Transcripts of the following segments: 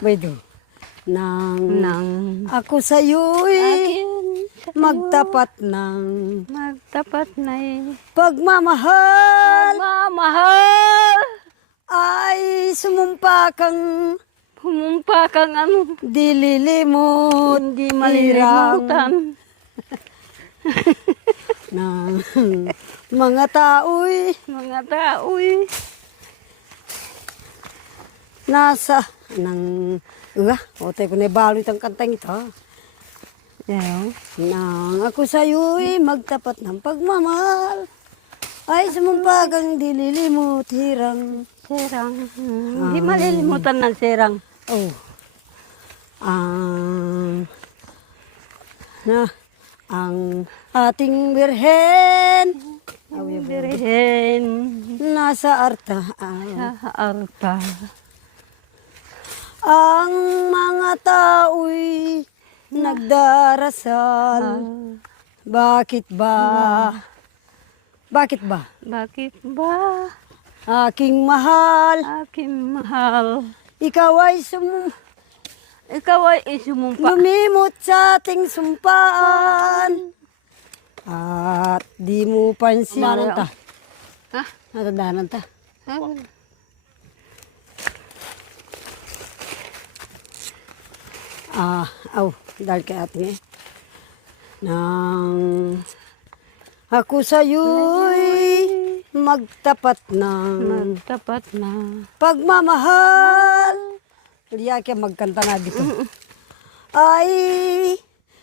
Baydo. Nang Nang ako sa'yo'y akin magtapat ng magtapat na'y pagmamahal pagmamahal. ay sumumpa kang Humumpa kang ano, dililimot hindi malilimutan. ng mga tao'y Mga tao'y nasa ng ote ko na baloy ang kantang ito. yaw. Nang ako sa'yo'y magtapat ng pagmamahal ay sumumpa kang dililimot hirang. Serang. Hindi malilimutan ng serang. Oh. Ang ating birhen Birihin nasa arta. sa arta. Ang mga tao'y nagdarasal. Bakit ba? Bakit ba? Bakit ba Aking mahal, aking mahal? ikaw ay Ikaw ay isumumpa. lumimot sa ating sumpaan. At di mo pansin ta. Ha? Natandaanan ta. Dahil kay ating nang ako sa'yo'y magtapat ng Magtapat na. pagmamahal. Kaya kaya magkanta na dito. Ay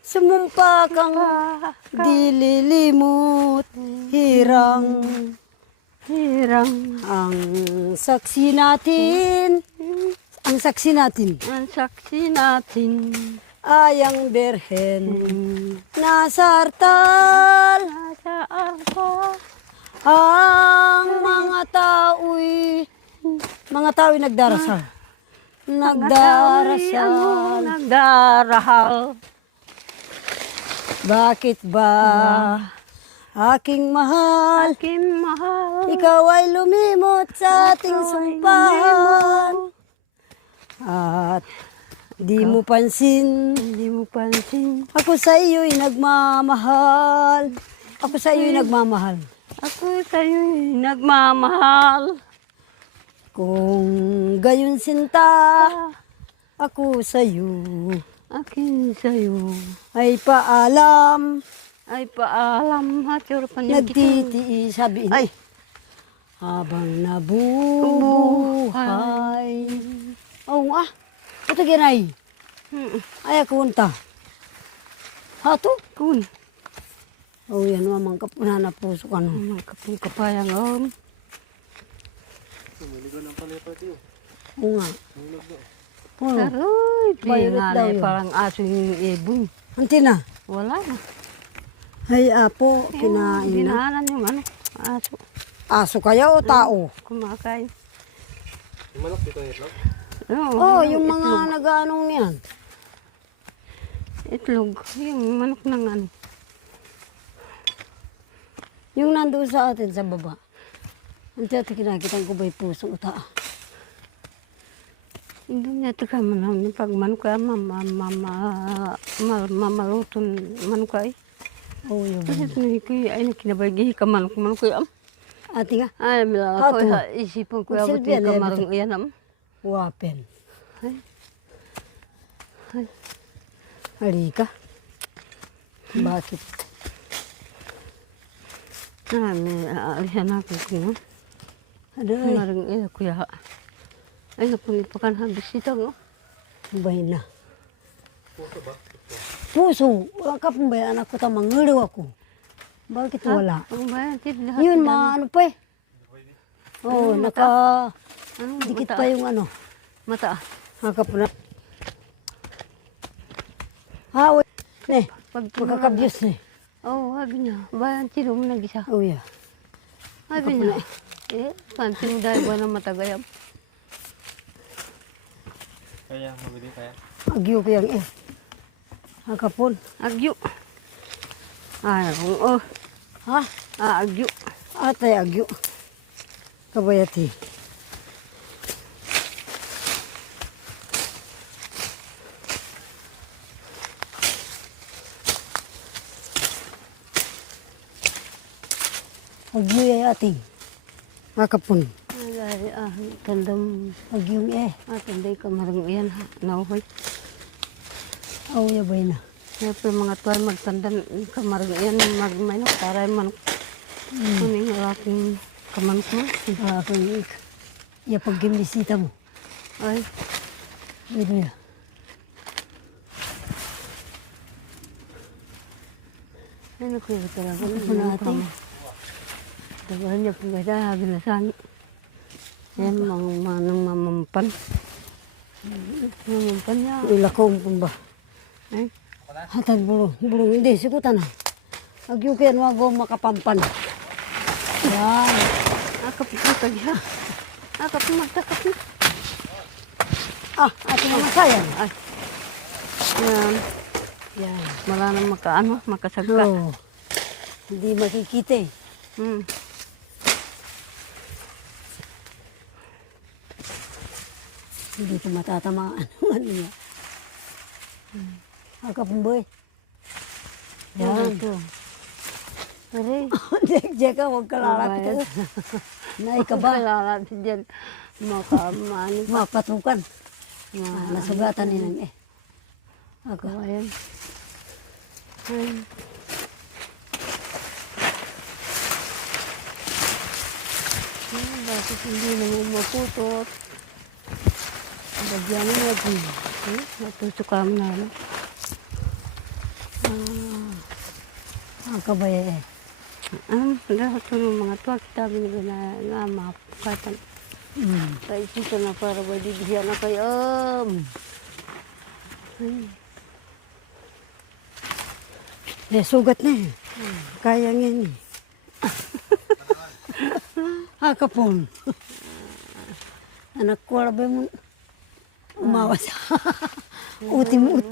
sumumpa kang dililimot hirang. Hirang. Ang saksi natin, ang saksi natin Ang saksi natin. ay ang berhen nasa artal. Nasa arta. Ang mga tao'y nagdarasal. Nagdarasal. Nagdarahal. Bakit ba aking mahal, Aking mahal. ikaw ay lumimot sa ating sumpahan? At di mo pansin, Hindi mo pansin. ako sa iyo'y nagmamahal. Ako sa iyo'y nagmamahal. Ako sa'yo'y nagmamahal. Kung gayon sinta, ako sa iyo Akin sa'yo. ay paalam. Ay paalam ha. Tsura pa niya kita. Nagtitiis, sabi ay habang nabubuhay. Oo nga. Ito ginay. Ay ako unta. Hato? Kun. Oh yan mamang kapuna na puso ka no. Mga kapong kapayang on. Oo nga. Oo. Aroy. Violet Nga daw na yun. parang aso yung ibon. Anti na. Wala na. Ay apo, kinain na. Dinaanan yung ano. Aso. Aso kaya o tao? Kumakain. Manok dito itlog? Oh, yung mga nag-anong niyan. Itlog. Yung manok ng ano. Yung nandoon sa atin sa baba. Anti ati kinakitan ko ba'y puso uta. Hindi niya ito ka man. Pag manok ka, mamaluton manok ka eh. Oh, yun. Kasi ito ay nakinabagi ka manok ko am. Ati nga, Ay, mila Hato. ako isipon ko abot Magsilbi yan, ka eh, marang iyan am. wapen. Ay. Ay. Halika. Bakit? Ah, may aalihan ako ko. Ano ay, Marang iyan kuya. Ay, napunipakan habis ito. No? bay na. Puso. Wala ka pong bay, anak ko tamang ngaliw ako. Bakit wala? Ang bayan, lahat. Yun, ano pa eh. Oh, Anong dikit mata? pa yung ano. Mata. Nakapuna. Ha, wait. Ne, Pag magkakabyos ne. oh, sabi niya. Bayan, sino mo nag-isa? Oh, yeah. Sabi niya. Panti mo dahil ba na matagayam? Kaya, mabili kaya. Agyo ko yung Nakapon. Agyo. Ah, oh. Ha? Agyo. Atay agyo. Kabayati. Pagyo ay ating. Makapun. Ay, tandam. Pagyong Tanday ka marang yan ha. Nauhoy. Aw yabay na. Siyempre mga tuwal magtandan ka marang yan. Magmay na taray man. Kuning alaking kaman ko. Kung ya pagkimisita mo. Ay, Ito ya. ano ko yung talaga. Ano natin? Tagahan niya kung kaya hagin na sani. Yan, manang mamampan. Mamampan niya. Ilakong po ba? Ay, Hatag bulong. Bulong hindi. Sikutan na. Agyukin mo ako makapampan. Yan. akapitag siya. Magtakap na. Ating mga sayang. Ay, yan. Yan. Wala nang makasagka. Oo. Hindi makikita eh. Hmm. Hindi ko matatamaan. Ano niya? Akapumboy. Yan. Yan. Ito. Aray. Jeka, huwag ka lalapit. Nay ka ba? Lalapit dyan. Makamani pa. Mapatukan. Nasugatan nilang eh. Ako. Ayan. Ay. Bakit hindi naman maputot? Bagyan mo natin. Natusok kami na. No? Kabaya eh. Lahat ng mga tuwa, kita binigay na mapukatan. Kaisito na para ba didihan na kayo. Sugat na eh. Kaya ngayon eh. Hakapon. Anak ko, labay mo. Umawas. Utim-ut.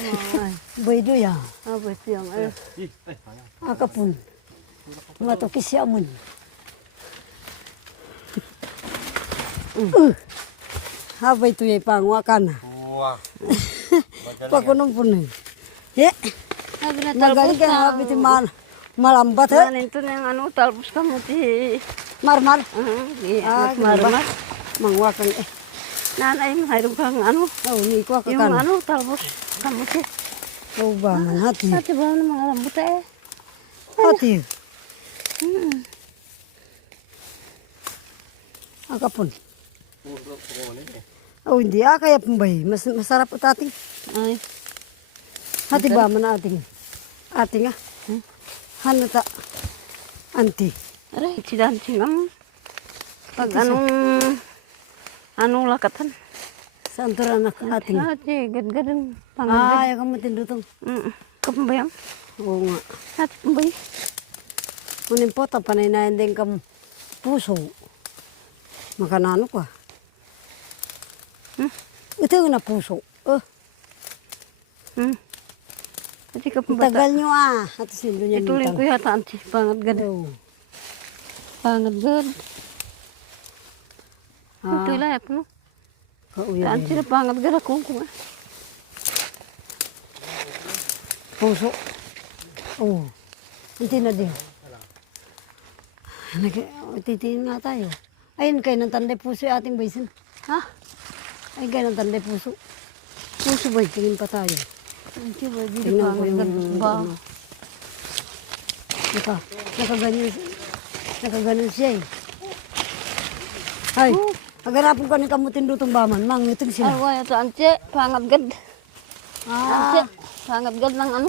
Baydo ya. Apa siyang ay. Hakapon. Matukis siya mo. Habay ito yung pangwakan. Wah. Pakunong po na. Eh, Sabi na nagaling ka nga biti malambat eh. Yan ito na yung ano, talbos ka mo ti. Marmar. Marmar. Mangwakan eh. Nanay mo, mayroon kang ano. Oh, ni ko Yung kakan. ano, talbos ka mo ti. Oh, ba man hati. Ate ba ng mga lambot eh? Hati. Akapon. Oh, hindi kaya pambay. Masarap at ating. Ay, Hati ba man ating? Ating ah. Hano ta? Anti. aray, sidancing ang pag anong lakatan. Saan to anak ating? Ate, gad-gadang pangalan. Ay, kamu tindutong. Kapambayang. Oo nga. Ate, pambay. Kunin po, tapanay na hindi kam puso. Makanano ka. Ito yung na puso. Ate, kapambata. Tagal nyo At sindo niya Ituloy ko yata, ante. Pangat-gad. Oo. Pangat-gad. Ah. Ito ilayap, no? Kauya Saan din. sila pangat-gad ako kung Puso. Oo. Hindi na din. Titiin nga tayo. Ayun kayo ng tanday puso yung ating baisin. Ha? Ayun kayo ng tanday puso. Puso ba? Tingin pa tayo. Ante ba, di Tingnan ko yung pangat-gad ba? Nakaganyan siya eh. Ay, agarapon ka ni kamutin dutong baman. Mangiting Ay, sila. wala ito, ante. Pangat-gad. Ante, pangat-gad ng ano.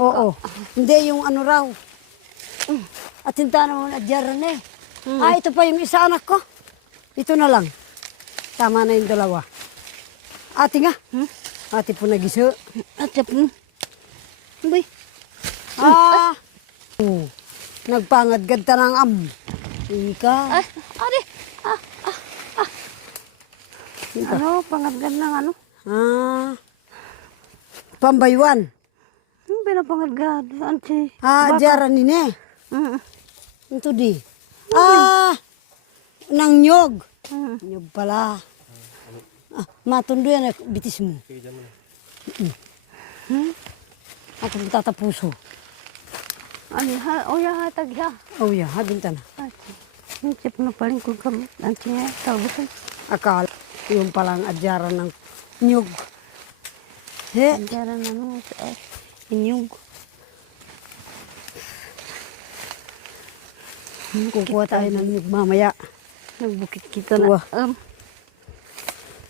Oo. Hindi yung ano raw. At hinta naman at jaran eh. Ito pa yung isa anak ko. Ito na lang. Tama na yung dalawa. Ate nga. Ate po nagiso. Ate po. Bay. Oo. Nagpangad-gad ta ng am. Ika. Ay, ate. Ano, pangat-gad ng ano? Pambaywan. Ano pinapangat-gad, ante? Jaran ini. Ito di. Nang nyog. Nyog pala. Matundo yan, bitis mo. Kaya dyan mo na. Ako tatapuso. Ani ha, o ya hatag ya. Oh ya, habinta na. Ang sip na paling ko kam. Ang siya, talbusan. Akala, yung palang adyaran ng nyug. He, Ang dara na no, inyong. kukuha tayo ng nyug mamaya. Nagbukit kita na. Uwa.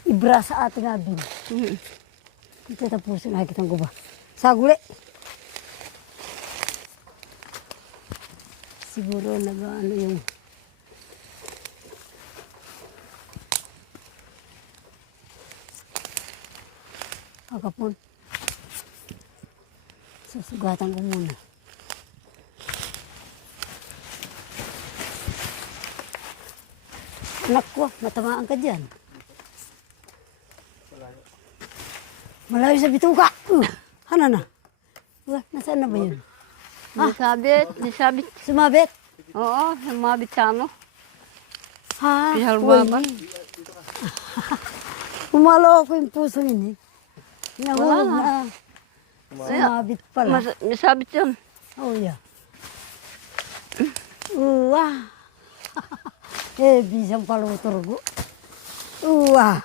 Ibra sa ating abin. Mm. Ito tapusin, nakikita ko ba? Saguli. Siguro nag-ano yung... Akapon. Susugatan ko muna. Anak ko, matamaan ka dyan. Malayo sa bituka. Ano na? Nasaan na ba yun? Disabit. Sumabit? Oo, sumabit sa ano. Ha? Pihalwaban. Pumalo ako yung puso yun eh. Nahulog Wala. na. Sumabit pala. Masabit yun. Oh, yeah. Uwa. Bisang palutor ko. Uwa.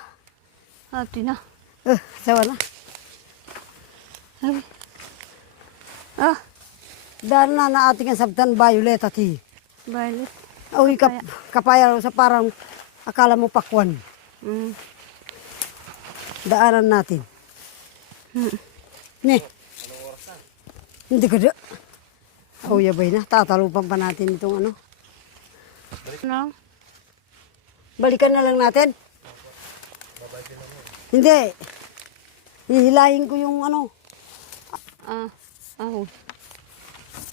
Hati na. Sawa na. Ay. Ah, Dahil na ating ang sabtan violet at hi. violet. Uy, kapayal sa parang akala mo pakwan. Mm. Daanan natin. Ne. Hindi ka da. Oh, yabay na. Tatalupan pa natin itong ano. Ano? Balikan na lang natin. Hindi. Hihilahin ko yung ano. Ahon.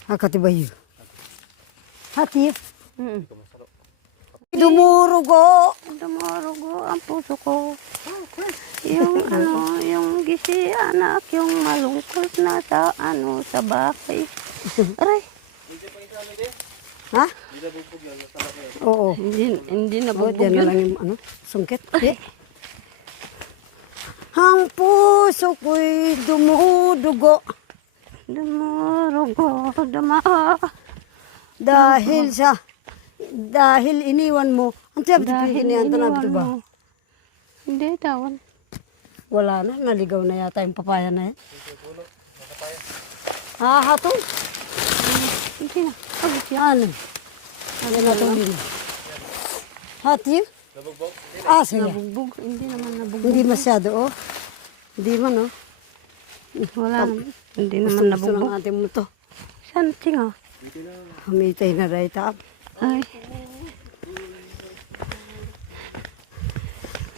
Hakatibay. Hatif. Mm. Dumurugo. Dumurugo ang puso ko. Yung ano, yung gisi anak, yung malungkot na sa ano, sa bahay. Aray, Ha? Oo. hindi na Oh, bubog yan na yun. lang yung ano, sungkit. Eh. Ang puso ko'y dumudugo Dumurugo, dahil iniwan mo. Ang tiyab dahil iniwan to na iniwan ba? mo. Hindi, tawon. Wala na, naligaw na yata yung papaya na yan. Ah, hatong. Hindi na. Pagod yan. Ano? Ano na itong din? Hatim? Ah, sige. Nabugbog. Hindi naman nabugbog. Hindi masyado, oh. Hindi man, oh. Wala naman. Hindi Gusto naman gusto ng nabugbog. ating mo to. Saan tinga? Humitay na rin taap. Ay,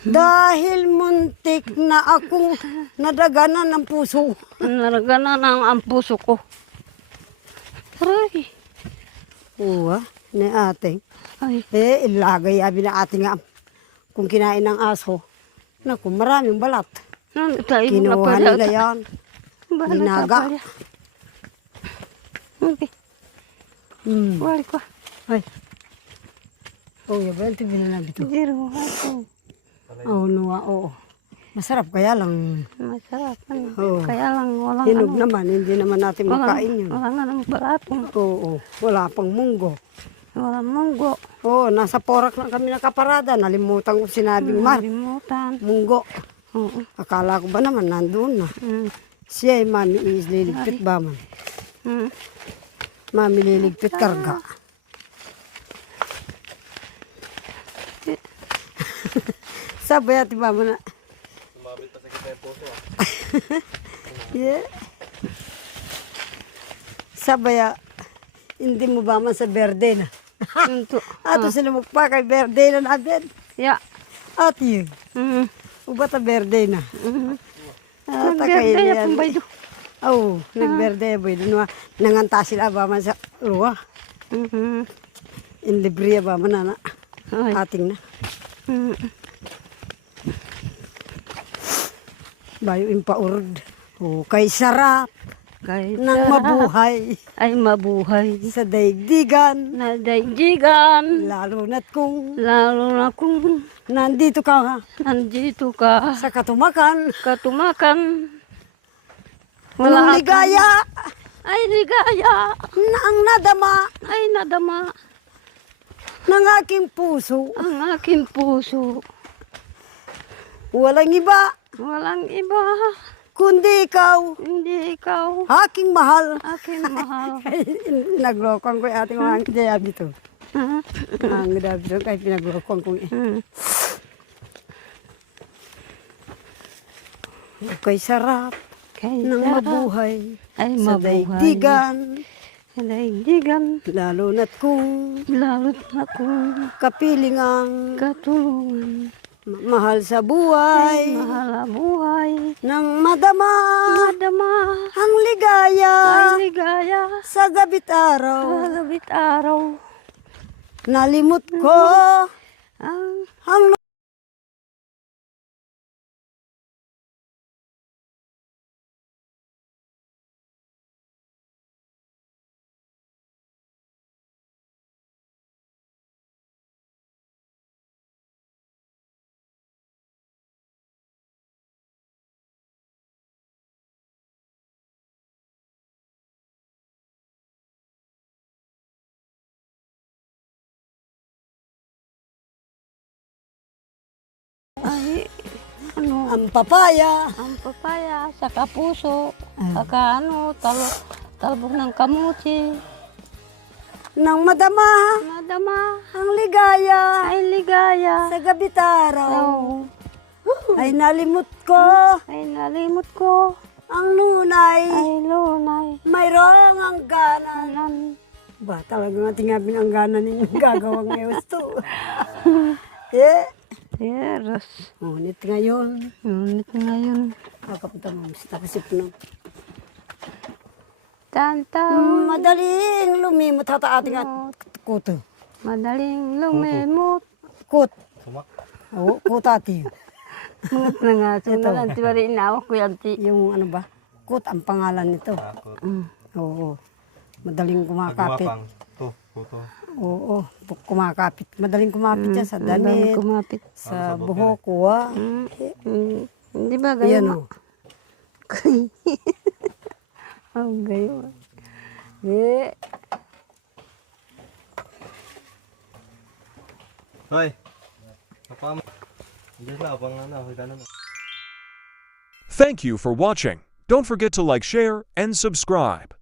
Dahil muntik na akong nadaganan ng puso. naragana na ang puso ko. Aray. Oo, ni ating. Ay, Ilagay abi na ating nga. Kung kinain ng aso. Naku, maraming balat. tayo na Kinuha pala. nila yan. Binaga. Okay, Hmm. wali ko. Ay. Oh, yaban, ito binanag ito. Zero, ako. Oh, nuwa, oo. Masarap kaya lang. Masarap. Ano? Oo. Kaya lang walang Hinog ano. naman, hindi naman natin makain yun. Walang anong balatong. Oo, wala pang munggo. Walang munggo. Oo, nasa Porac lang kami nakaparada. Nalimutan ko sinabing mar. Nalimutan. Munggo. Oo. Akala ko ba naman nandun na. Mm. Siya ay mami liligpit ba man. Mm. Mami liligpit karga. Sabay ati ba mo na. Sumabit pa sa kita yung puso ah. Yeah. Sabay hindi mo ba man sa berde na. Yun to. Ato sila magpa kay berde na natin. Ya. Ati yun. Mm. Uba ta berde na. Mm. Ata Nagberde kay ya pang baydo. Oh, nagberde boy. Dun nanganta sila ba man sa ruwa. Mm. In libre ba man na. Ay. Ating na. Mm. Bayo impaurd. Oh, kay sarap Kahit ng mabuhay ay mabuhay. sa daigdigan. Na daigdigan. Lalo na't kung Lalo na kung nandito ka nandito ka. sa katumakan. Katumakan. Walang ligaya ay ligaya, na ang nadama ay nadama ng aking puso. ang aking puso. Walang iba, Walang iba, kundi ikaw, hindi ikaw, aking mahal. aking mahal. Pinaglokong ko yung ating mga kaya dito. Ah, Ang dabi dito, kahit pinaglokong ko eh. mm. Ako'y sarap Kaya ng mabuhay ay sa mabuhay. daigdigan. Sa daigdigan, Lalo na't kung lalo't akong kapiling ang katulungan. mahal sa buhay. Mahal ang buhay, Nang madama madama, ang ligaya ay ligaya, sa gabi't araw. kalabit araw. Nalimot ko Ang ang ay, ano, ang papaya. ang papaya, saka puso, saka ano, talbog ng kamuti, Nang madama madama, ang ligaya ay ligaya. sa gabi't araw. Oh, Ay nalimot ko ay nalimot ko, ang nunay. ay lunay. Mayroong ang ganan. Anan, Ba, talaga nga tingabin ang ganan ninyong gagawang ngayon to. Eh, yeros. ngunit ngayon, Ngunit ngayon, kakapunta mo sa takasip no. tantaw, Madaling lumimot hata ating at kuto. madaling lumimot. Kut. Sumak. Oo, kutati. Ngunit na nga, so na lang, tiwari inawak ko yan, ti. Yung ano ba? Kut ang pangalan nito. Ako. Oo. Madaling kumakapit. Nagumapang. To. Puto. Oo, kumakapit. Madaling kumapit yan sa damit, Kumapit. sa buhok, kuha. Hindi ba ganyan? Ayan o. Ang gayon. Eh, Hoy. Kapam. Diyan na, pang ano, hagdanan na. Thank you for watching. Don't forget to like, share, and subscribe.